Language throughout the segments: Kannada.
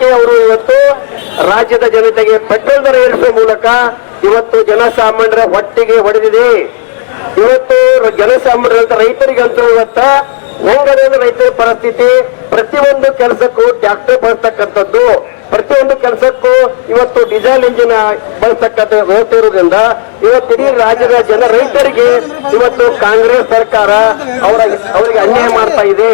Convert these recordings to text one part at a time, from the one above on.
ಕೆ ಅವರು ಇವತ್ತು ರಾಜ್ಯದ ಜನತೆಗೆ ಪೆಟ್ರೋಲ್ ದರ ಏರಿಸುವ ಮೂಲಕ ಇವತ್ತು ಜನಸಾಮಾನ್ಯರ ಹೊಟ್ಟೆಗೆ ಹೊಡೆದಿದೆ. ಇವತ್ತು ಜನಸಾಮಾನ್ಯರಂತ ರೈತರಿಗಂತೂ ಇವತ್ತ ಹೆಂಗದ ರೈತರ ಪರಿಸ್ಥಿತಿ, ಪ್ರತಿಯೊಂದು ಕೆಲಸಕ್ಕೂ ಟ್ರ್ಯಾಕ್ಟರ್ ಬಳಸ್ತಕ್ಕಂಥದ್ದು, ಪ್ರತಿಯೊಂದು ಕೆಲಸಕ್ಕೂ ಇವತ್ತು ಡೀಸೆಲ್ ಇಂಜಿನ್ ಬಳಸ್ತಕ್ಕಂಥ ವ್ಯವಸ್ಥೆ ಇರುವುದರಿಂದ ಇವತ್ತು ಇಡೀ ರಾಜ್ಯದ ರೈತರಿಗೆ ಇವತ್ತು ಕಾಂಗ್ರೆಸ್ ಸರ್ಕಾರ ಅವರಿಗೆ ಅನ್ಯಾಯ ಮಾಡ್ತಾ ಇದೆ.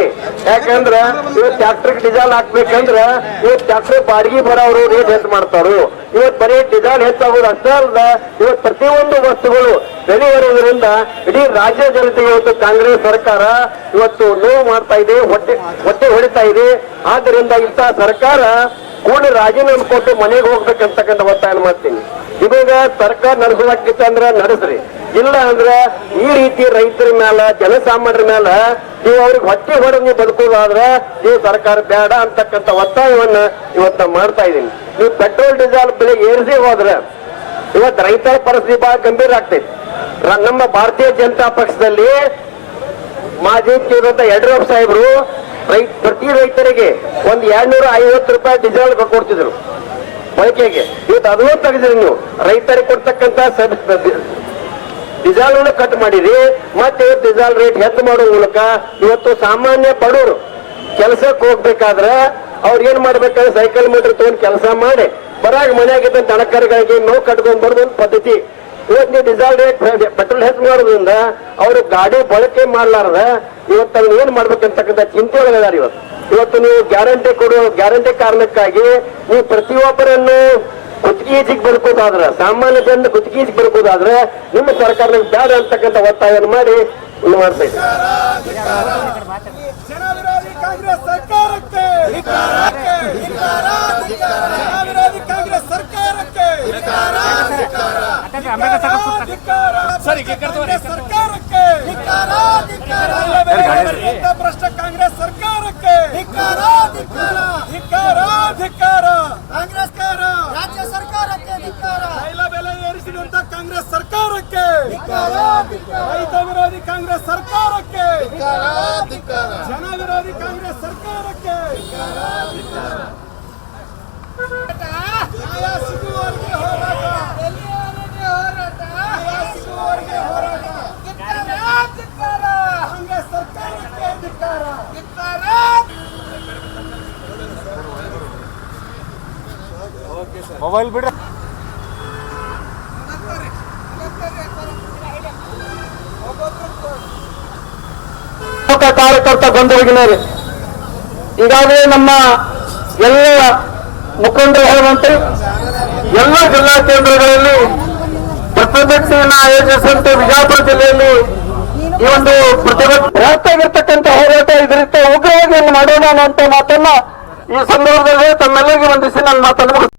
ಯಾಕಂದ್ರ ಇವತ್ತು ಟ್ರ್ಯಾಕ್ಟರ್ ಡೀಸೆಲ್ ಹಾಕ್ಬೇಕಂದ್ರ ಇವತ್ತು ಟ್ರ್ಯಾಕ್ಟರ್ ಬಾಡಿಗೆ ಬರೋರು ರೇಟ್ ಹೆಚ್ಚು ಮಾಡ್ತಾರು. ಇವತ್ತು ಬರೀ ಡೀಸೆಲ್ ಹೆಚ್ಚಾಗೋದು ಅಷ್ಟೇ ಅಲ್ಲ, ಇವತ್ತು ಪ್ರತಿಯೊಂದು ವಸ್ತುಗಳು ಬೆಲೆ ಏರುವುದರಿಂದ ಇಡೀ ರಾಜ್ಯ ಜನತೆಗೆ ಇವತ್ತು ಕಾಂಗ್ರೆಸ್ ಸರ್ಕಾರ ಇವತ್ತು ನೋವು ಮಾಡ್ತಾ ಇದೆ, ಹೊಟ್ಟೆ ಹೊಡಿತಾ ಇದೆ. ಆದ್ದರಿಂದ ಇಂತಹ ಸರ್ಕಾರ ಕೂಡಲೇ ರಾಜೀನಾಮೆ ಕೊಟ್ಟು ಮನೆಗೆ ಹೋಗ್ಬೇಕಂತಕ್ಕಂಥ ಒತ್ತಾಯ ಮಾಡ್ತೀನಿ. ಇವಾಗ ಸರ್ಕಾರ ನಡೆಸೋದಕ್ಕಿತ್ತು ಅಂದ್ರ ನಡೆಸ್ರಿ, ಇಲ್ಲ ಅಂದ್ರ ಈ ರೀತಿ ರೈತರ ಮೇಲ ಜನಸಾಮಾನ್ಯರ ಮೇಲ ನೀವು ಅವ್ರಿಗೆ ಹೊಟ್ಟೆ ಹೊಡೆದು ನೀವು ಬದುಕೋದಾದ್ರ ನೀವು ಸರ್ಕಾರ ಬೇಡ ಅಂತಕ್ಕಂಥ ಒತ್ತಾಯವನ್ನ ಇವತ್ತ ಮಾಡ್ತಾ ಇದ್ದೀನಿ. ನೀವು ಪೆಟ್ರೋಲ್ ಡೀಸೆಲ್ ಬೆಲೆ ಏರಿಸಿ ಹೋದ್ರ ಇವತ್ತು ರೈತರ ಪರಿಸ್ಥಿತಿ ಬಹಳ ಗಂಭೀರ ಆಗ್ತೈತಿ. ನಮ್ಮ ಭಾರತೀಯ ಜನತಾ ಪಕ್ಷದಲ್ಲಿ ಮಾಜಿ ಮುಖ್ಯಮಂತ್ರಿ ಯಡಿಯೂರಪ್ಪ ಸಾಹೇಬರು ಪ್ರತಿ ರೈತರಿಗೆ ಒಂದು 250 ರೂಪಾಯಿ ಡೀಸೆಲ್ ಕೊಡ್ತಿದ್ರು ಬಳಕೆಗೆ. ಇವತ್ತು ಅದನ್ನು ತೆಗೆದ್ರಿ ನೀವು. ರೈತರಿಗೆ ಕೊಡ್ತಕ್ಕಂತ ಡೀಸೆಲ್ ಕಟ್ ಮಾಡಿರಿ, ಮತ್ತೆ ಇವತ್ತು ಡೀಸೆಲ್ ರೇಟ್ ಹೆಚ್ಚು ಮಾಡೋ ಮೂಲಕ ಇವತ್ತು ಸಾಮಾನ್ಯ ಬಡವರು ಕೆಲಸಕ್ಕೆ ಹೋಗ್ಬೇಕಾದ್ರೆ ಅವ್ರು ಏನ್ ಮಾಡ್ಬೇಕಂದ್ರೆ ಸೈಕಲ್ ಮೀಟರ್ ತಗೊಂಡು ಕೆಲಸ ಮಾಡಿ ಬರಾಗ ಮನೆಯಾಗಿದ್ದ ದನಕರುಗಳಿಗೆ ನೋವು ಕಟ್ಕೊಂಡ್ ಬರೋದು ಒಂದು ಪದ್ಧತಿ. ಇವತ್ತು ನೀವು ಡೀಸೆಲ್ ರೇಟ್ ಪೆಟ್ರೋಲ್ ಹೆಚ್ಚು ಮಾಡೋದ್ರಿಂದ ಅವರು ಗಾಡಿ ಬಳಕೆ ಮಾಡ್ಲಾರ್ದ ಇವತ್ತು ಅವ್ರು ಏನ್ ಮಾಡ್ಬೇಕಂತಕ್ಕಂಥ ಚಿಂತೆ ಒಳಗಿದ್ದಾರೆ. ಇವತ್ತು ನೀವು ಗ್ಯಾರಂಟಿ ಕಾರಣಕ್ಕಾಗಿ ನೀವು ಪ್ರತಿಯೊಬ್ಬರನ್ನು ಕುತ್ತಿಗೆಜಿಗೆ ಬದುಕೋದಾದ್ರೆ, ಸಾಮಾನ್ಯ ಜನ ಕುತ್ತಿಗೆಜಿಗೆ ಬದುಕೋದಾದ್ರೆ ನಿಮ್ಮ ಸರ್ಕಾರ ಬೇಡ ಅಂತಕ್ಕಂಥ ಒತ್ತಾಯವನ್ನು ಮಾಡಿ ಮಾಡ್ತಾ ಇದ್ದೀವಿ. ಕಾಂಗ್ರೆಸ್ ಸರ್ಕಾರಕ್ಕೆ ಭ್ರಷ್ಟ ಕಾಂಗ್ರೆಸ್ ಸರ್ಕಾರಕ್ಕೆ ರಾಜ್ಯ ಸರ್ಕಾರಕ್ಕೆ ತೈಲ ಬೆಲೆ ಏರಿಸಿದಂತ ಕಾಂಗ್ರೆಸ್ ಸರ್ಕಾರಕ್ಕೆ, ರೈತ ವಿರೋಧಿ ಕಾಂಗ್ರೆಸ್ ಸರ್ಕಾರಕ್ಕೆ, ಜನ ವಿರೋಧಿ ಕಾಂಗ್ರೆಸ್ ಸರ್ಕಾರಕ್ಕೆ ನ್ಯಾಯ ಸಿಗುವವರೆಗೆ ಹೋರಾಟ, ನ್ಯಾಯ ಸಿಗುವವರೆಗೆ ಹೋರಾಟ. ಕಾಂಗ್ರೆಸ್ ಸರ್ಕಾರಕ್ಕೆ ಧಿಕ್ಕಾರ. ಮೊಬೈಲ್ ಬಿಡ್ರಿ. ಕಾರ್ಯಕರ್ತ ಬಂಧುಗಳಿದ್ದಾರೆ, ಈಗಾಗಲೇ ನಮ್ಮ ಎಲ್ಲ ಮುಖಂಡರು ಹೇಳುವಂತೆ ಎಲ್ಲ ಜಿಲ್ಲಾ ಕೇಂದ್ರಗಳಲ್ಲಿ ಪ್ರತಿಭಟನೆಯನ್ನು ಆಯೋಜಿಸುವಂತೆ ವಿಜಯಪುರ ಜಿಲ್ಲೆಯಲ್ಲಿ ಈ ಒಂದು ಪ್ರತಿಭಟನೆ ಹೋರಾಟ ಇದರಿಂದ ಉಗ್ರವಾಗಿ ಮಾಡೋಣ ಅನ್ನುವಂತ ಮಾತನ್ನ ಈ ಸಂದರ್ಭದಲ್ಲಿ ತಮ್ಮೆಲ್ಲರಿಗೂ ವಂದಿಸಿ ನನ್ನ ಮಾತನ್ನು